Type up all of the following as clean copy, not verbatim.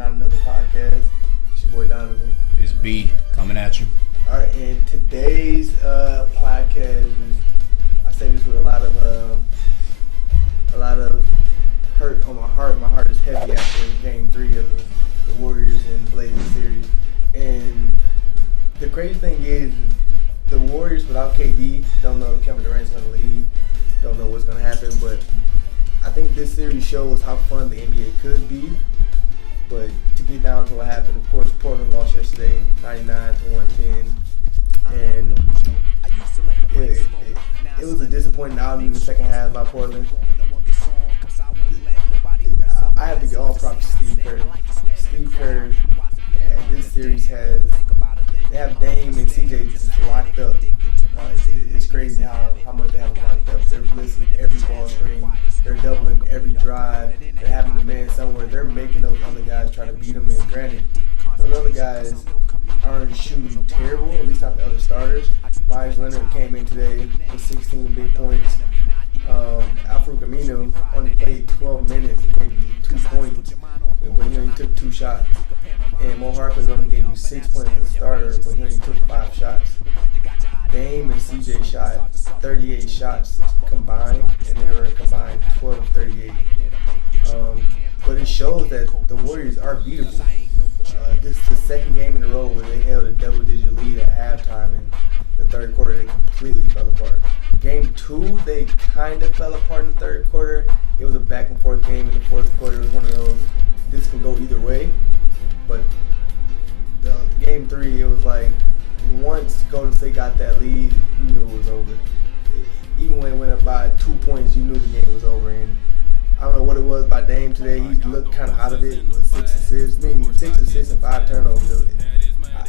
Not Another Podcast. It's your boy Donovan. It's B coming at you. Alright, and today's podcast is, I say this with a lot of hurt on my heart. My heart is heavy after Game 3 of the Warriors and Blazers series. And the crazy thing is, the Warriors without KD, don't know if Kevin Durant's going to leave, don't know what's going to happen, but I think this series shows how fun the NBA could be. But to get down to what happened, of course, Portland lost yesterday, 99-110, and it was a disappointing outing in the second half by Portland. I have to give all props to Steve Curry. Steve Curry, this series they have Dame and CJ just locked up. It's crazy how much they have them locked up. They're blitzing every ball screen. They're doubling every drive. They're having the man somewhere. They're making those other guys try to beat them in. Granted, those other guys aren't shooting terrible, at least not the other starters. Myers Leonard came in today with 16 big points. Alfred Camino only played 12 minutes and gave you 2 points, but he only took 2 shots. And Mo Harkless only gave you 6 points as a starter, but he only took 5 shots. Dame and CJ shot 38 shots combined, and they were combined 12 of 38. But it shows that the Warriors are beatable. This is the second game in a row where they held a double-digit lead at halftime. In the third quarter, they completely fell apart. Game 2, they kind of fell apart in the third quarter. It was a back-and-forth game in the fourth quarter. It was one of those, this can go either way. But Game 3, it was like, once Golden State got that lead, you knew it was over. Even when it went up by 2 points, you knew the game was over. And I don't know what it was by Dame today. He looked kind of out of it with 6 assists. I mean, 6 assists and 5 turnovers.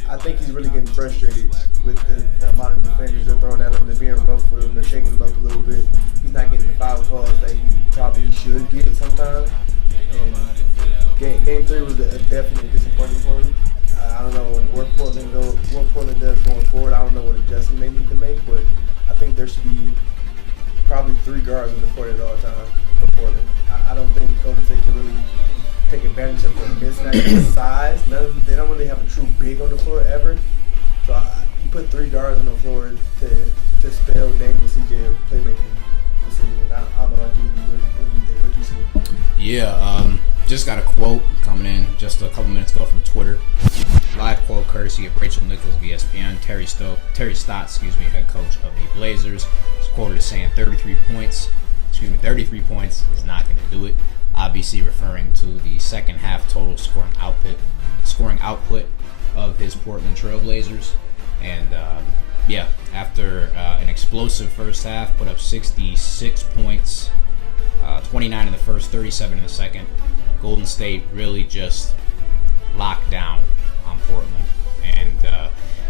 I think he's really getting frustrated with the amount of defenders they're throwing at him. They're being rough with him. They're shaking him up a little bit. He's not getting the foul calls that he probably should get sometimes. And Game 3 was a definite disappointment for him. I don't know where Portland does going forward. I don't know what adjustment they need to make, but I think there should be probably 3 guards on the court at all times for Portland. I don't think Golden State can really take advantage of the mismatch of size. They don't really have a true big on the floor ever. So you put 3 guards on the floor to spell Dame and CJ of playmaking decisions. I don't know what you think. What you see? Yeah, just got a quote coming in just a couple minutes ago from Twitter. Live quote courtesy of Rachel Nichols of ESPN. Terry Stotts, head coach of the Blazers, is quoted as saying 33 points is not going to do it. Obviously referring to the second half total scoring output of his Portland Trail Blazers. And after an explosive first half, put up 66 points, 29 in the first, 37 in the second. Golden State really just locked down on Portland. And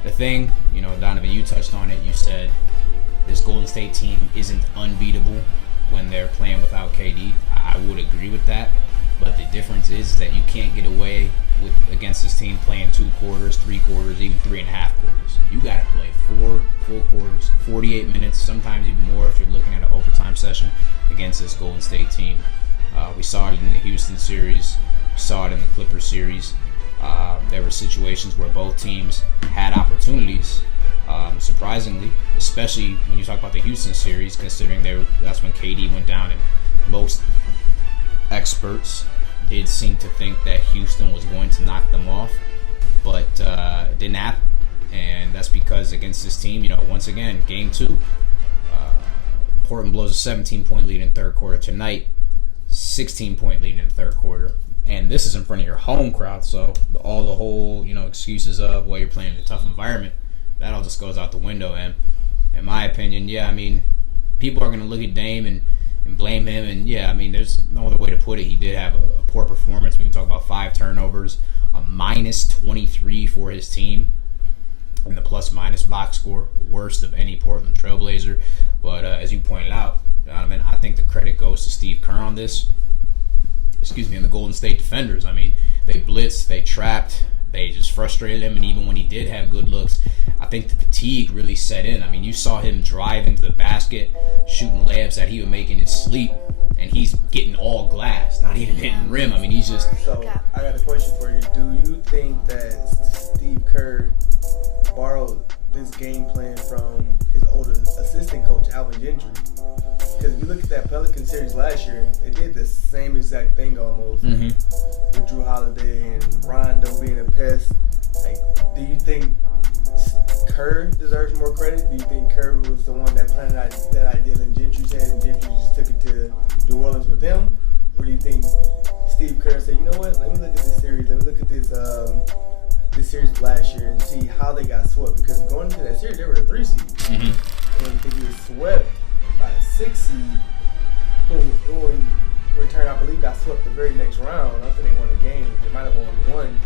the thing, Donovan, you touched on it. You said this Golden State team isn't unbeatable when they're playing without KD. I would agree with that. But the difference is that you can't get away against this team playing 2 quarters, 3 quarters, even 3.5 quarters. You got to play 4 full quarters, 48 minutes, sometimes even more if you're looking at an overtime session against this Golden State team. We saw it in the Houston series. We saw it in the Clippers series. There were situations where both teams had opportunities, surprisingly, especially when you talk about the Houston series, considering that's when KD went down, and most experts did seem to think that Houston was going to knock them off, but it didn't happen. And that's because against this team, once again, Game 2, Portland blows a 17-point lead in the third quarter. Tonight, 16-point lead in the third quarter. And this is in front of your home crowd, so the whole, excuses of, you're playing in a tough environment, that all just goes out the window. And in my opinion, people are going to look at Dame and blame him. And, there's no other way to put it. He did have a poor performance. We can talk about 5 turnovers, a minus 23 for his team in the plus-minus box score, worst of any Portland Trailblazer. But as you pointed out, Donovan, I think the credit goes to Steve Kerr on this. And the Golden State defenders. They blitzed, they trapped, they just frustrated him, and even when he did have good looks, I think the fatigue really set in. You saw him drive into the basket, shooting layups that he would make in his sleep, and he's getting all glass, not even hitting rim. I mean, he's just. So I got a question for you. Do you think that Steve Kerr borrowed this game plan from his older assistant coach, Alvin Gentry? Because if you look at that Pelican series last year, they did the same exact thing almost with Drew Holiday and Rondo being a pest. Like, do you think Kerr deserves more credit? Do you think Kerr was the one that planted that idea in Gentry's head and Gentry just took it to New Orleans with him? Or do you think Steve Kerr said, you know what, let me look at this series, let me look at this series last year and see how they got swept? Because going into that series, they were a 3 seed. And they get swept by a 6 seed, who in return, I believe, got swept the very next round. I don't think they won a game. They might have won one.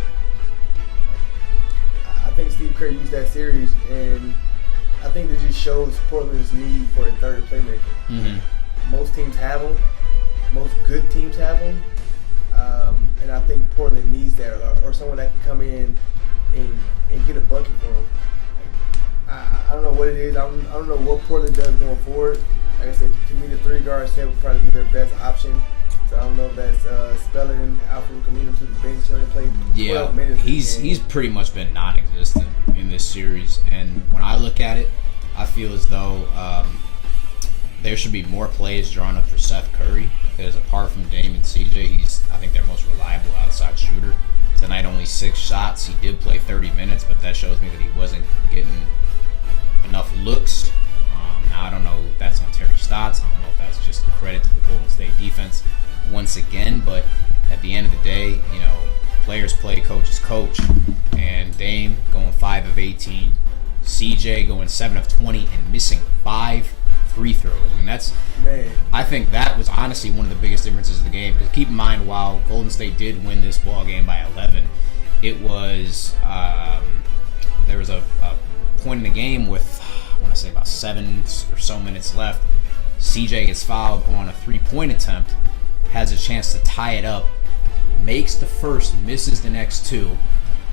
I think Steve Kerr used that series, and I think this just shows Portland's need for a third playmaker. Most teams have them. Most good teams have them. And I think Portland needs that, or someone that can come in and get a bucket for them. I don't know what it is. I don't know what Portland does going forward. Like I said, to me, the 3-guard set would probably be their best option. So I don't know if that's Spelling, Alfred Camino to the bench and play 12 minutes. He's pretty much been non-existent in this series. And when I look at it, I feel as though there should be more plays drawn up for Seth Curry. Because apart from Dame and CJ, I think their most reliable outside shooter. Tonight, only 6 shots. He did play 30 minutes, but that shows me that he wasn't getting enough looks. Now, I don't know if that's on Terry Stotts. I don't know if that's just a credit to the Golden State defense once again. But at the end of the day, you know, players play, coaches coach. And Dame going 5 of 18. CJ going 7 of 20 and missing 5 free throws. I mean, I think that was honestly one of the biggest differences of the game. Because keep in mind, while Golden State did win this ball game by 11, it was there was a point in the game with, I want to say, about 7 or so minutes left. CJ gets fouled on a 3-point attempt, has a chance to tie it up, makes the first, misses the next 2,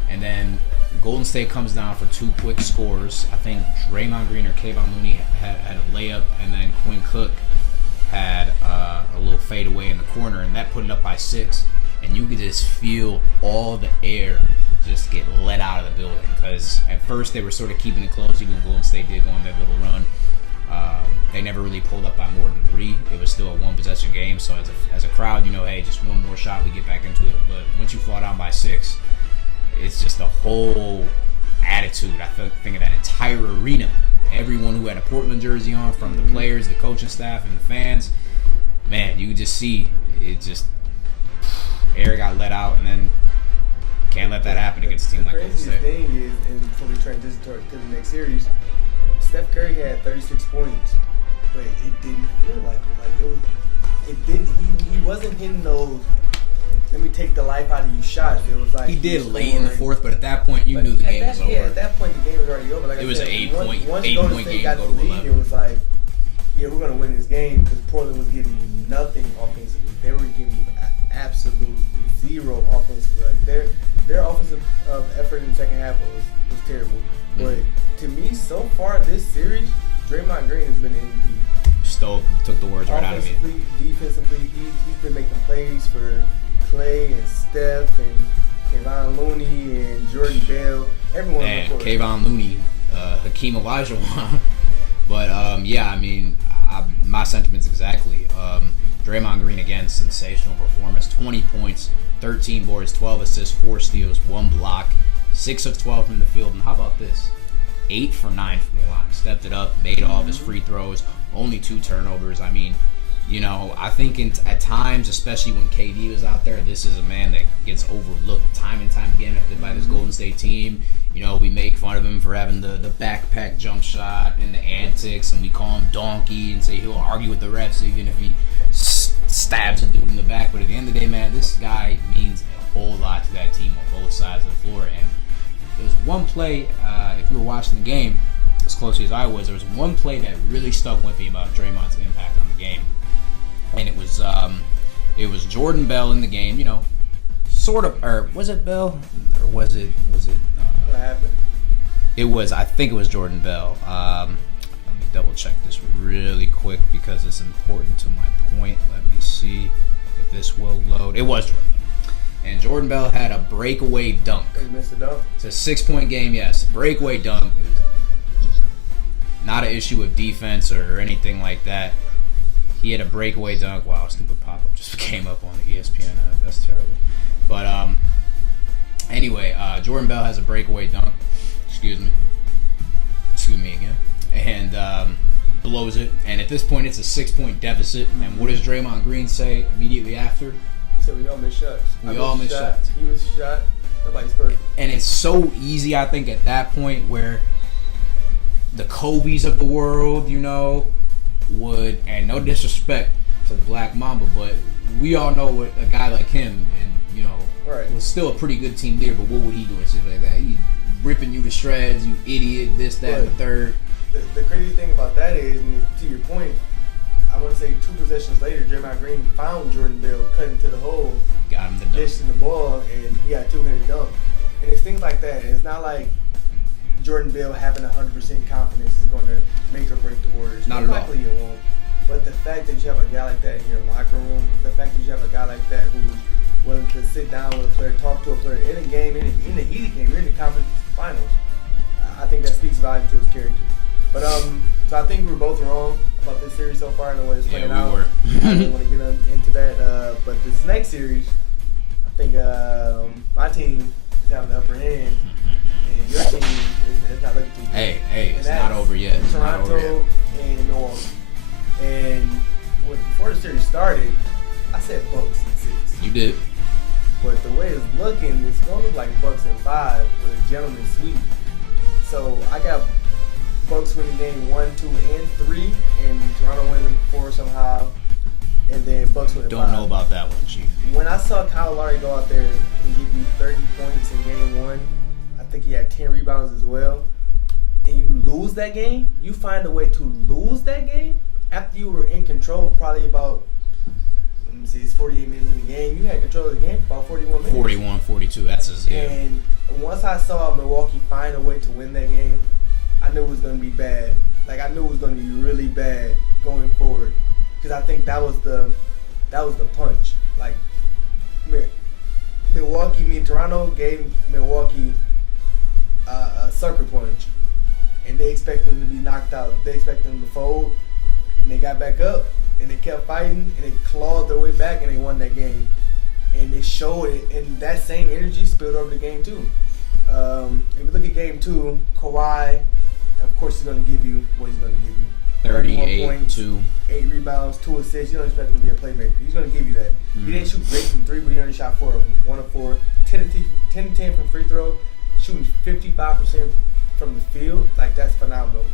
and then Golden State comes down for 2 quick scores. I think Draymond Green or Kevon Looney had a layup, and then Quinn Cook had a little fadeaway in the corner, and that put it up by 6. And you could just feel all the air just get let out of the building, because at first they were sort of keeping it close. Even Golden State did go on that little run. They never really pulled up by more than 3. It was still a 1-possession game. So as a crowd, you know, hey, just one more shot, we get back into it. But once you fall down by 6, it's just the whole attitude, I think, of that entire arena. Everyone who had a Portland jersey on, from the players, the coaching staff, and the fans, man, you could just see it. Just air got let out, and then can't let that happen against a team like Golden State. The craziest thing is, and before we transition to the next series, Steph Curry had 36 points, but it didn't feel like it. Like it was, it didn't. He wasn't hitting those. Let me take the life out of you shots. It was like he did late in the fourth, but at that point you knew the game was over. Yeah, at that point the game was already over. Like it was an 8-point once game. Golden State got the lead, it was like, yeah, we're gonna win this game, because Portland was giving you nothing offensively. They were giving you absolute zero offensively. Like their offensive effort in the second half was terrible. But to me, so far this series, Draymond Green has been the MVP. Took the words right out of me. Offensively, defensively, he's been making plays for Clay and Steph and Kevon Looney and Jordan Bell. Everyone. And Kevon Looney, Hakeem Olajuwon. But yeah, I mean, my sentiments exactly. Draymond Green, again, sensational performance. 20 points, 13 boards, 12 assists, 4 steals, 1 block, 6 of 12 from the field. And how about this? 8 for 9 from the line. Stepped it up, made all of his free throws, only 2 turnovers. I mean, you know, I think at times, especially when KD was out there, this is a man that gets overlooked time and time again by this Golden State team. You know, we make fun of him for having the backpack jump shot and the antics, and we call him donkey and say he'll argue with the refs even if he stabs a dude in the back. But at the end of the day, man, this guy means a whole lot to that team on both sides of the floor. And there was one play, if you were watching the game as closely as I was, there was one play that really stuck with me about Draymond's impact on the game. And it was Jordan Bell in the game, you know, sort of, or was it Bell? Or was it what happened? I think it was Jordan Bell. Let me double check this real really quick because it's important to my point. Let me see if this will load. It was Jordan. And Jordan Bell had a breakaway dunk. He missed a dunk? It's a 6-point game, yes. Breakaway dunk. Not an issue with defense or anything like that. He had a breakaway dunk. Wow, stupid pop-up just came up on the ESPN. That's terrible. But anyway, Jordan Bell has a breakaway dunk. Excuse me again. And blows it. And at this point, it's a 6-point deficit. And what does Draymond Green say immediately after? He said we all miss shots. We all miss shots. He missed a shot. Nobody's perfect. And it's so easy, I think, at that point where the Kobe's of the world, you know, would, and no disrespect to the Black Mamba, but we all know what a guy like him, and, you know, right, was still a pretty good team leader, but what would he do and shit like that? He ripping you to shreds, you idiot, this, that, and the third. The crazy thing about that is, and to your point, I want to say 2 possessions later, Draymond Green found Jordan Bell cutting to the hole, got him the dunk, dishing the ball, and he got a 2-handed dunk. And it's things like that. It's not like Jordan Bell having 100% confidence is going to make or break the Warriors. Not at all. Likely it won't. But the fact that you have a guy like that in your locker room, the fact that you have a guy like that who's willing to sit down with a player, talk to a player in a game, in a heated game, you're in the conference finals. I think that speaks volume to his character. But so I think we were both wrong about this series so far and the way it's playing out. Were. I didn't want to get into that. But this next series, I think my team is having the upper hand, and your team is not looking too good. Hey, it's not over yet. It's not over yet. Toronto and Milwaukee. And before the series started, I said Bucks in 6. You did. But the way it's looking, it's going to look like Bucks in 5 with a gentleman's sweep. So I got Bucks winning game 1, 2, and 3, and Toronto winning 4 somehow, and then Bucks winning 5. Don't know about that one, Chief. When I saw Kyle Lowry go out there and give you 30 points in game 1, I think he had 10 rebounds as well, and you lose that game, you find a way to lose that game after you were in control probably about, let me see, it's 48 minutes in the game. You had control of the game for about 41 minutes. 41, 42, that's his, yeah. And once I saw Milwaukee find a way to win that game, I knew it was going to be bad. Like, I knew it was going to be really bad going forward. Because I think that was the punch. Like, Toronto gave Milwaukee a sucker punch. And they expected them to be knocked out. They expected them to fold. And they got back up. And they kept fighting. And they clawed their way back. And they won that game. And they showed it. And that same energy spilled over to game 2. If you look at game 2, Kawhi, of course, he's going to give you what he's going to give you. 38 points, 2. 8 rebounds, 2 assists. You don't expect him to be a playmaker. He's going to give you that. Mm-hmm. He didn't shoot great from 3, but he only shot 4 of them. 1 of 4. 10 to 10 from free throw. Shooting 55% from the field. Like, that's phenomenal.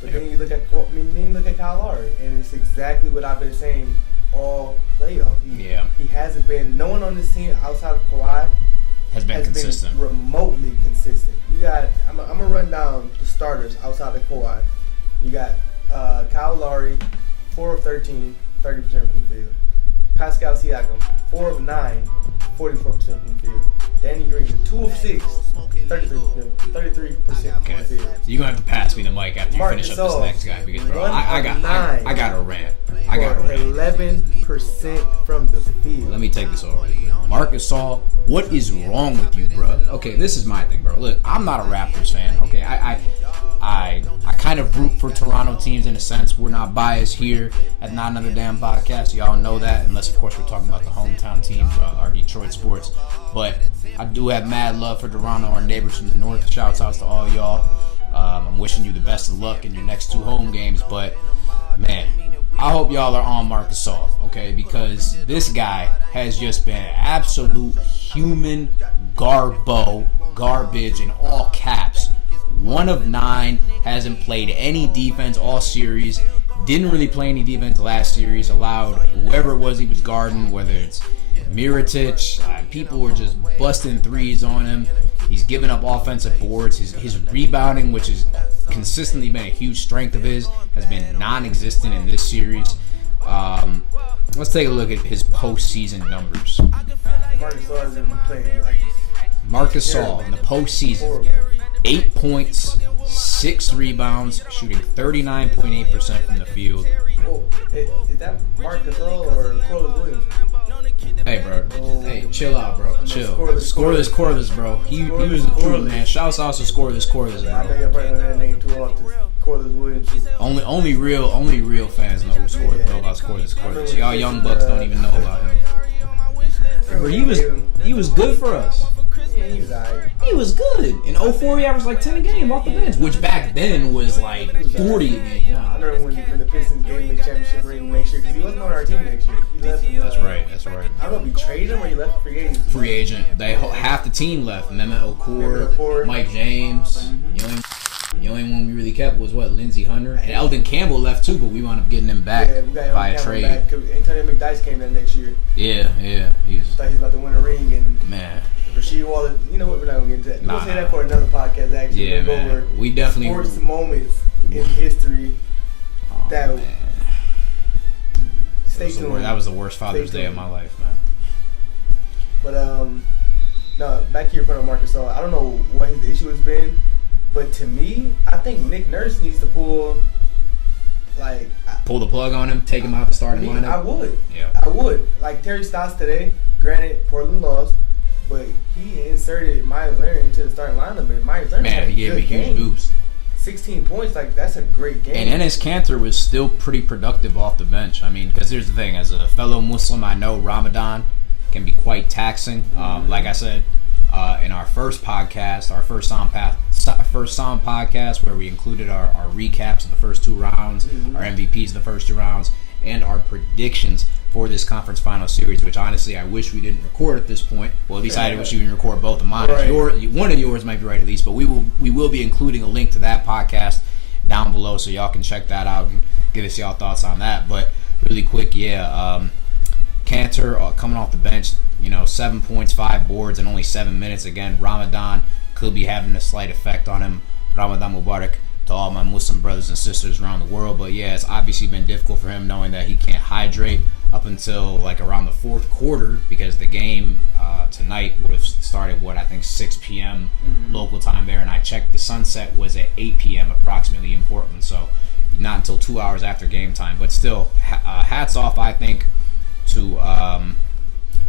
But then you look at Kyle Lowry, and it's exactly what I've been saying all playoff. He hasn't been. No one on this team outside of Kawhi has been consistent. Remotely consistent. You got. I'm gonna run down the starters outside of Kawhi. You got Kyle Lowry, 4 of 13, 30% from the field. Pascal Siakam, 4 of 9, 44% from the field. Danny Green, 2 of 6, 33% from the field. So you're gonna have to pass me the mic after you finish up this next guy because bro, I got a rant. I got a rant. 11% from the field. Let me take this over. Marc Gasol, what is wrong with you, bro? Okay, this is my thing, bro. Look, I'm not a Raptors fan. Okay, I kind of root for Toronto teams in a sense. We're not biased here at Not Another Damn Podcast. Y'all know that, unless, of course, we're talking about the hometown teams, our Detroit sports. But I do have mad love for Toronto, our neighbors from the north. Shouts out to all y'all. I'm wishing you the best of luck in your next 2 home games. But, man, I hope y'all are on Marc Gasol, okay? Because this guy has just been absolute human garbage in all caps. 1 of 9, hasn't played any defense all series, didn't really play any defense last series, allowed whoever it was he was guarding, whether it's Mirotic, people were just busting threes on him. He's given up offensive boards. His rebounding, which has consistently been a huge strength of his, has been non-existent in this series. Let's take a look at his postseason numbers. Marc Gasol hasn't been playing like Marc Gasol in the postseason. 8 points, 6 rebounds, shooting 39.8% from the field. Oh, is that Marc Gasol or Corliss Williams? Hey, bro. Hey, chill out, bro. Chill. Scoreless, bro. He was the truth, man. Shouts out to Scoreless, I bro. think I probably know that name too often. Corliss Williams. Only real fans know about Scoreless. Y'all young bucks don't even know about him. Bro, he was good for us. Yeah, he was alright. He was good. In 04, he averaged like 10 a game off the bench, which back then was like 40 a game. I remember when the Pistons gave him the championship ring next year, because he wasn't on our team next year. He left him. That's right. I don't know if he traded him or he left free agent. Free agent. Half the team left. Mehmet Okur, Mike James. The only one we really kept was Lindsey Hunter. And Eldon Campbell left too, but we wound up getting him back via trade. Antonio McDyess came in next year. Yeah. Thought he was about to win a ring, and man. Rasheed Wallace, you know what? We're not gonna get into that. We're gonna say that for another podcast. Actually, yeah, man. We definitely sports moments in history that. Man. Stay tuned. That was the worst Father's Day of my life, man. But no, back to your point on Marc Gasol. I don't know what his issue has been, but to me, I think Nick Nurse needs to pull the plug on him, take him out the starting lineup. I would. Yeah. I would. Like Terry Stotts today. Granted, Portland lost. But he inserted Myers Leonard into the starting lineup, and Myers Leonard had a he gave him a huge boost. 16 points, that's a great game. And Enes Kanter was still pretty productive off the bench. I mean, because here's the thing: as a fellow Muslim, I know Ramadan can be quite taxing. Like I said in our first podcast, our first Psalm podcast, where we included our recaps of the first 2 rounds, our MVPs of the first 2 rounds, and our predictions for this conference final series, which honestly I wish we didn't record at this point. Well, at least I wish we didn't record both of mine. Right. One of yours might be right at least, but we will be including a link to that podcast down below so y'all can check that out and give us y'all thoughts on that. But really quick, Kanter coming off the bench, 7 points, 5 boards, and only 7 minutes. Again, Ramadan could be having a slight effect on him. Ramadan Mubarak to all my Muslim brothers and sisters around the world. But yeah, it's obviously been difficult for him knowing that he can't hydrate up until like around the 4th quarter, because the game tonight would have started 6 p.m. Local time there, and I checked the sunset was at 8 p.m. approximately in Portland, so not until 2 hours after game time. But still, hats off, I think, to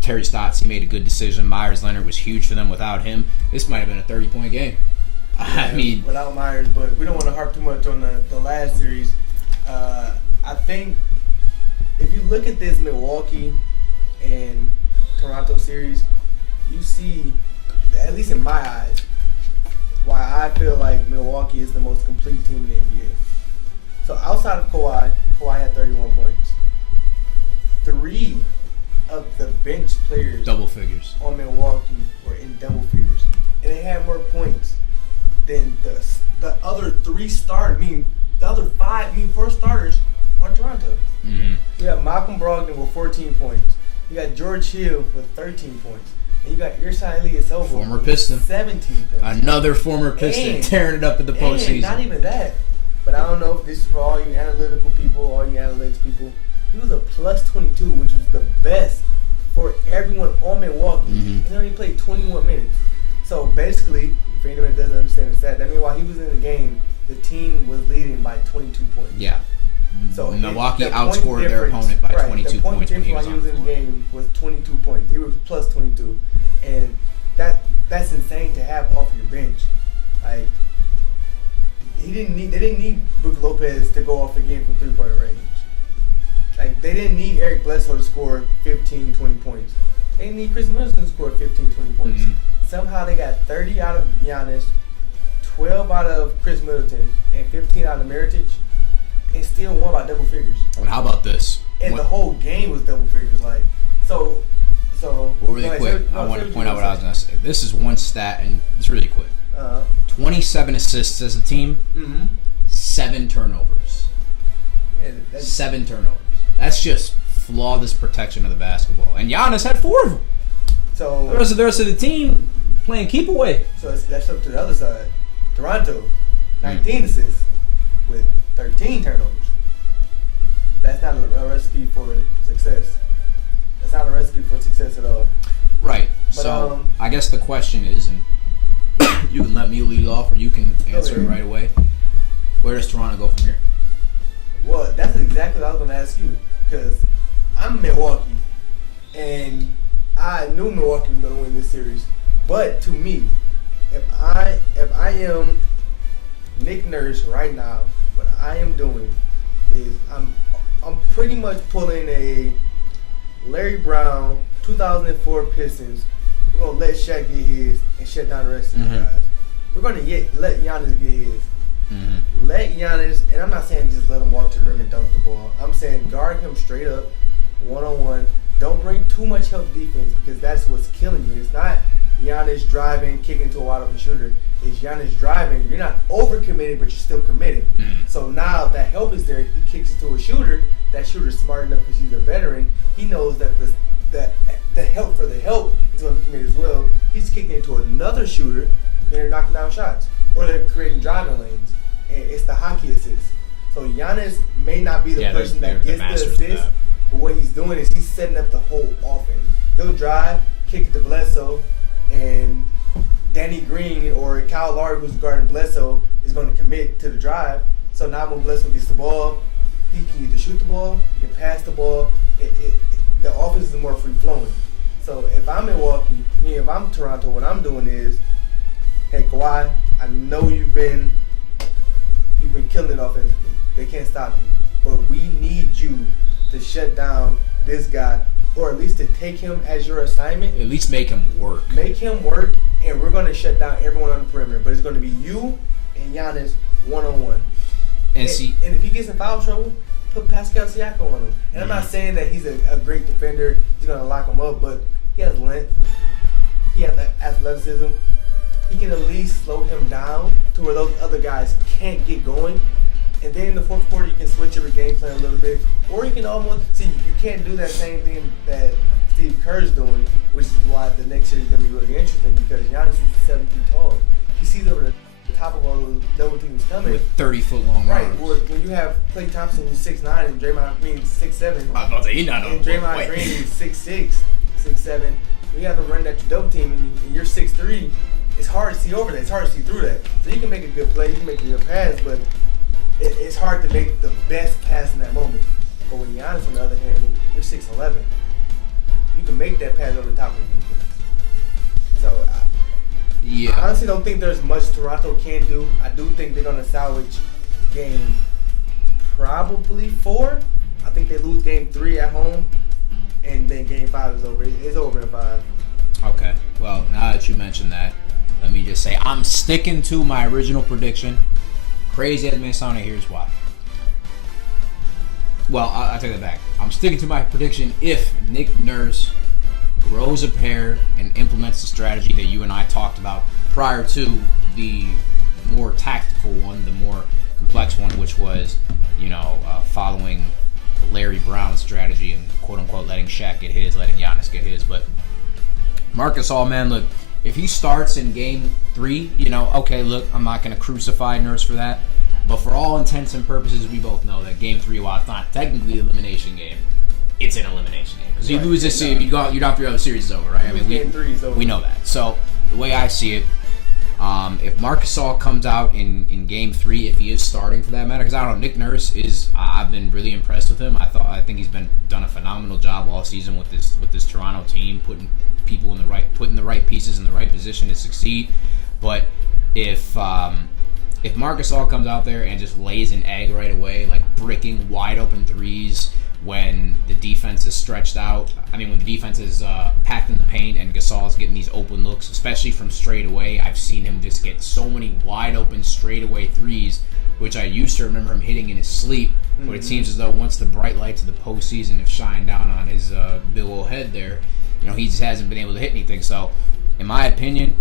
Terry Stotts. He made a good decision. Myers Leonard was huge for them. Without him, this might have been a 30-point game. Yeah, I mean, without Myers, but we don't want to harp too much on the last series. I think if you look at this Milwaukee and Toronto series, you see, at least in my eyes, why I feel like Milwaukee is the most complete team in the NBA. So outside of Kawhi had 31 points. 3 of the bench players double figures on Milwaukee were in double figures, and they had more points than the other 3 starters. The other 4 starters on Toronto. You got Malcolm Brogdon with 14 points. You got George Hill with 13 points. And you got Irsai Ilyasova, former Piston, 17 points. Another former Piston, tearing it up in the postseason. Not even that. But I don't know if this is for all you analytical people, all you analytics people. He was a plus 22, which was the best for everyone on Milwaukee. And he only played 21 minutes. So basically, for anyone that doesn't understand the stat, that means while he was in the game, the team was leading by 22 points. Yeah. So Milwaukee outscored their opponent by 22 points when he was in the game was 22 points. He was plus 22, and that's insane to have off your bench. Like they didn't need Brook Lopez to go off the game from 3-point range. Like they didn't need Eric Bledsoe to score 15, 20 points. They didn't need Chris Middleton to score 15, 20 points. Somehow they got 30 out of Giannis, 12 out of Chris Middleton, and 15 out of Mirotic. And still won by double figures. And how about this? And the whole game was double figures. So. Well, really quick, I want to point out what I was going to say. This is one stat, and it's really quick. 27 assists as a team, 7 turnovers. Yeah, 7 turnovers. That's just flawless protection of the basketball. And Giannis had 4 of them. So the rest of the team playing keep away. So that's up to the other side. Toronto, 19 assists with 13 turnovers. That's not a recipe for success. That's not a recipe for success at all. Right. But, so I guess the question is, and You can let me lead off, or you can answer it right away. Where does Toronto go from here? Well, that's exactly what I was going to ask you. Because I'm Milwaukee, and I knew Milwaukee was going to win this series. But to me, if I am Nick Nurse right now, what I am doing is I'm pretty much pulling a Larry Brown 2004 Pistons. We're gonna let Shaq get his and shut down the rest of the guys. We're gonna let Giannis get his. Let Giannis, and I'm not saying just let him walk to the rim and dunk the ball. I'm saying guard him straight up, 1-on-1. Don't bring too much help defense because that's what's killing you. It's not Giannis driving, kicking to a wide open shooter. It's Giannis driving. You're not overcommitted, but you're still committed. So now that help is there. He kicks it to a shooter. That shooter's smart enough because he's a veteran. He knows that the help for the help is going to commit as well. He's kicking it to another shooter, and they're knocking down shots. Or they're creating driving lanes. And it's the hockey assist. So Giannis may not be the person that gets the assist, but what he's doing is he's setting up the whole offense. He'll drive, kick it to Bledsoe, and Danny Green or Kyle Lowry, who's guarding Bledsoe, is going to commit to the drive. So now when Bledsoe gets the ball, he can either shoot the ball, he can pass the ball. The offense is more free-flowing. So if I'm Milwaukee, if I'm Toronto, what I'm doing is, hey, Kawhi, I know you've been killing it offensively. They can't stop you. But we need you to shut down this guy, or at least to take him as your assignment. At least make him work. Make him work, and we're going to shut down everyone on the perimeter. But it's going to be you and Giannis 1-on-1. And if he gets in foul trouble, put Pascal Siakam on him. And I'm not saying that he's a great defender. He's going to lock him up, but he has length. He has athleticism. He can at least slow him down to where those other guys can't get going. And then in the fourth quarter, you can switch your game plan a little bit. Or you can almost, see, you can't do that same thing that Steve Kerr's doing, which is why the next series is going to be really interesting because Giannis is 7 feet tall. He sees over the top of all those double teams coming. With 30-foot long arms. Right. When you have Klay Thompson who's 6'9" and Draymond Green 6'7". I was about to say, he's not and Draymond Green is 6'6", 6'7". When you have them run that double team and you're 6'3", it's hard to see over that. It's hard to see through that. So you can make a good play, you can make a good pass, but it's hard to make the best pass in that moment. But when Giannis, on the other hand, you're 6'11", you can make that pass over the top of the defense. So I honestly don't think there's much Toronto can do. I do think they're going to salvage game probably 4. I think they lose game 3 at home, and then game 5 is over. It's over in 5. Okay. Well, now that you mentioned that, let me just say I'm sticking to my original prediction. Crazy as it may sound, and here's why. Well, I'll take that back. I'm sticking to my prediction if Nick Nurse grows a pair and implements the strategy that you and I talked about prior to the more tactical one, the more complex one, which was, following Larry Brown's strategy and quote-unquote letting Shaq get his, letting Giannis get his. But Marc Gasol, man, look, if he starts in game 3, okay, look, I'm not going to crucify Nurse for that. But for all intents and purposes, we both know that game 3, while it's not technically an elimination game, it's an elimination game. Because you lose this series, you're down 3 other series is over, right? I mean, we know that. So the way I see it, if Marc Gasol comes out in game 3, if he is starting for that matter, because I don't know, Nick Nurse is, I've been really impressed with him. I think he's done a phenomenal job all season with this Toronto team, putting the right pieces in the right position to succeed. But if Marc Gasol comes out there and just lays an egg right away, like bricking wide open threes when the defense is stretched out, when the defense is packed in the paint and Gasol's getting these open looks, especially from straight away, I've seen him just get so many wide open straightaway threes, which I used to remember him hitting in his sleep. But it seems as though once the bright lights of the postseason have shined down on his big old head there, he just hasn't been able to hit anything. So, in my opinion,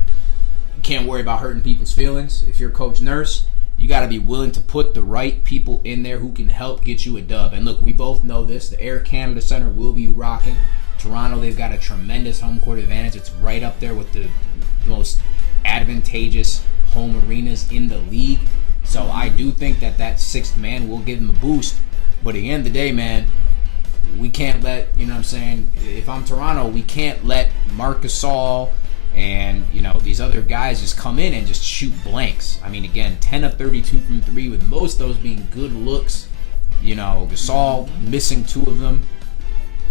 you can't worry about hurting people's feelings. If you're Coach Nurse, you got to be willing to put the right people in there who can help get you a dub. And look, we both know this. The Air Canada Center will be rocking. Toronto, they've got a tremendous home court advantage. It's right up there with the most advantageous home arenas in the league. So I do think that sixth man will give them a boost. But at the end of the day, man, we can't let, if I'm Toronto, we can't let Marc Gasol And, these other guys just come in and just shoot blanks. I mean, again, 10 of 32 from 3, with most of those being good looks. Gasol missing 2 of them.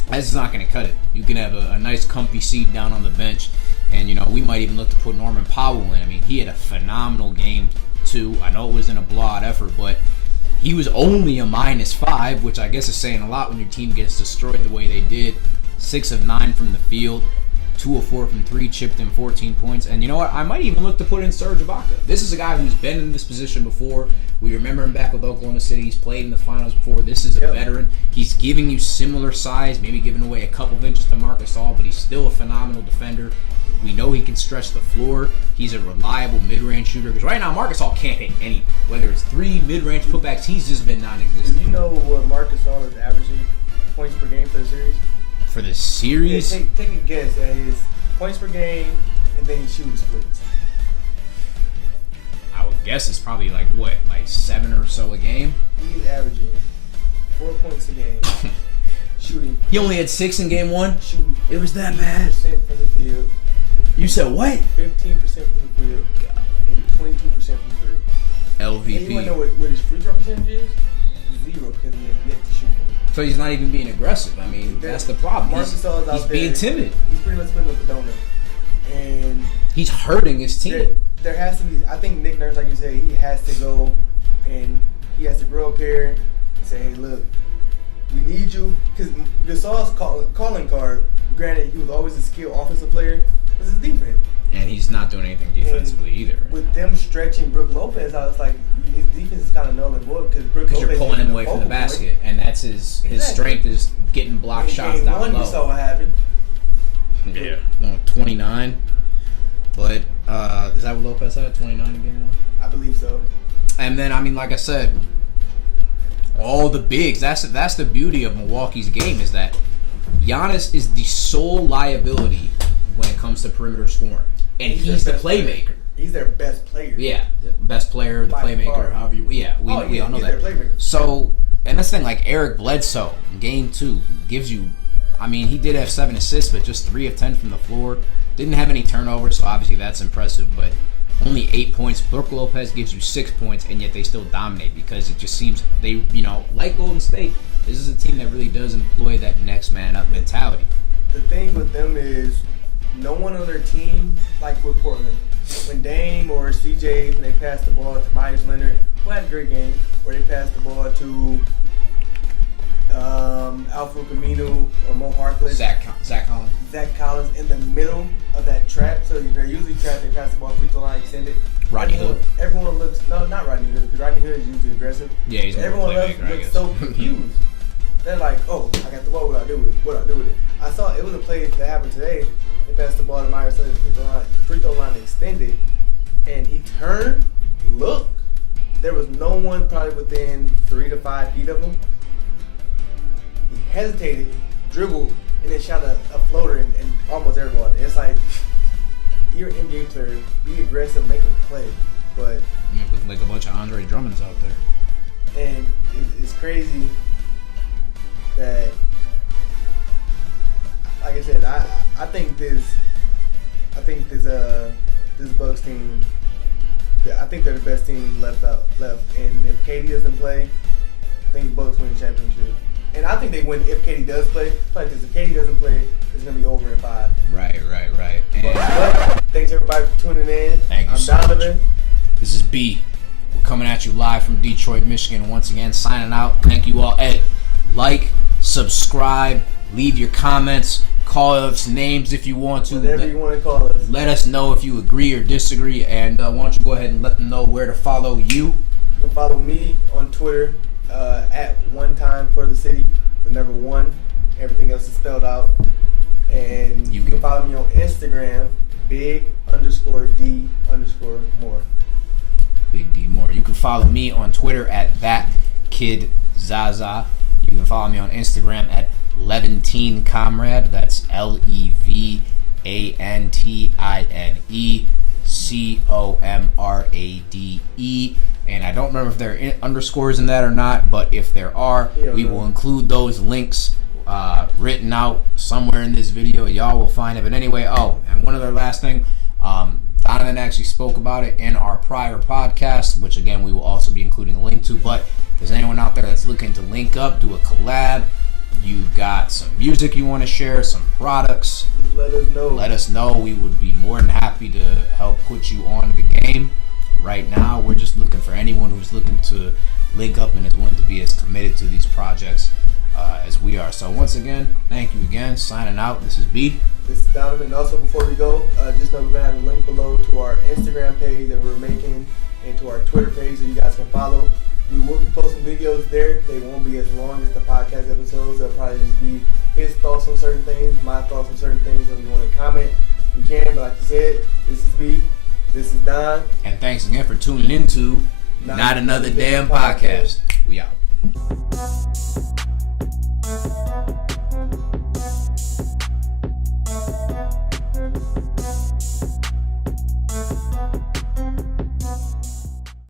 That's not going to cut it. You can have a nice comfy seat down on the bench. And, we might even look to put Norman Powell in. I mean, he had a phenomenal game, too. I know it was in a blowout effort, but he was only a -5, which I guess is saying a lot when your team gets destroyed the way they did. 6 of 9 from the field. 2 of 4 from 3, chipped in 14 points. And you know what? I might even look to put in Serge Ibaka. This is a guy who's been in this position before. We remember him back with Oklahoma City. He's played in the finals before. This is a veteran. He's giving you similar size, maybe giving away a couple of inches to Marcus Gasol, but he's still a phenomenal defender. We know he can stretch the floor. He's a reliable mid-range shooter. Because right now, Marcus Gasol can't hit anything. Whether it's 3 mid-range putbacks, he's just been non-existent. Do you know what Marcus Gasol is averaging points per game for the series? For the series? Yeah, take a guess at his points per game, and then his shooting splits. I would guess it's probably like 7 or so a game? He's averaging 4 points a game. Shooting. He only had 6 in game 1? Shooting. It was that bad. 15% from the field. You said what? 15% from the field. And 22% from 3. LVP. And you want to know what his free throw percentage is? 0, because he has yet to shoot one. So he's not even being aggressive. I mean, that's the problem. He's being timid. He's pretty much putting with the donut. And he's hurting his team. There has to be, I think Nick Nurse, like you said, he has to go and he has to grow up here and say, hey, look, we need you. Because Gasol's calling card, granted, he was always a skilled offensive player, was his defense. And he's not doing anything defensively either. With them stretching Brook Lopez out, it's like his defense is kind of null and void because you're pulling him away from the basket, and that's his strength is getting blocked shots down low. You saw what happened. Yeah, 29. But is that what Lopez had? 29 again? I believe so. And then, I mean, like I said, all the bigs. That's the beauty of Milwaukee's game, is that Giannis is the sole liability when it comes to perimeter scoring. And he's the playmaker. Player. He's their best player. Yeah, best player, the playmaker, however you... Yeah, we all know that. Playmaker. So, and that's the thing, like Eric Bledsoe, in Game 2, gives you... I mean, he did have 7 assists, but just 3 of 10 from the floor. Didn't have any turnovers, so obviously that's impressive, but only 8 points. Brook Lopez gives you 6 points, and yet they still dominate because it just seems they, like Golden State, this is a team that really does employ that next man up mentality. The thing with them is no one on their team, like with Portland, when Dame or CJ, when they pass the ball to Myers Leonard, who had a great game, or they pass the ball to Alfred Camino or Mo Harkless. Zach Collins. Zach Collins in the middle of that trap. So they're usually trapped, they pass the ball free throw line extended. Rodney Hood. Everyone looks, no, not Rodney Hood, because Rodney Hood is usually aggressive. Yeah, he's everyone looks so confused. They're like, oh, I got the ball, what do I do with it? I saw it was a play that happened today. They passed the ball to Myers Leonard, free throw line extended, and he turned, looked. There was no one probably within 3 to 5 feet of him. He hesitated, dribbled, and then shot a floater and almost airballed it. It's like, you're an NBA player, be aggressive, make a play, but like a bunch of Andre Drummonds out there. And it's crazy that, like I said, I think this Bucks team, I think they're the best team left. And if KD doesn't play, I think Bucks win the championship. And I think they win if KD does play. Like this, if KD doesn't play, it's gonna be over in 5. Right. But thanks everybody for tuning in. Thank you I'm so Donovan. much. This is B. We're coming at you live from Detroit, Michigan. Once again, signing out. Thank you all. Ed, like, subscribe, leave your comments, call us names if you want to. Whatever you want to call us. Let us know if you agree or disagree, and why don't you go ahead and let them know where to follow you. You can follow me on Twitter at one time for the city, the number 1. Everything else is spelled out. And you can follow me on Instagram, big_D_more. Big D More. You can follow me on Twitter at ThatKidZaza. You can follow me on Instagram at LevanteenComrade. That's LevantineComrade. And I don't remember if there are underscores in that or not, but if there are, we will include those links written out somewhere in this video. Y'all will find it. But anyway, and one other last thing. Donovan actually spoke about it in our prior podcast, which again we will also be including a link to. But if there's anyone out there that's looking to link up, do a collab, you got some music you want to share, some products, let us know. Let us know. We would be more than happy to help put you on the game. Right now, we're just looking for anyone who's looking to link up and is willing to be as committed to these projects as we are. So once again, thank you again. Signing out. This is B. This is Donovan. Also, before we go, just know we're going to have a link below to our Instagram page that we're making and to our Twitter page that you guys can follow. We will be posting videos there. They won't be as long as the podcast episodes. They'll probably just be his thoughts on certain things, my thoughts on certain things that we want to comment. We can, but like I said, this is B. This is Don. And thanks again for tuning into Not Another Damn Podcast. We out.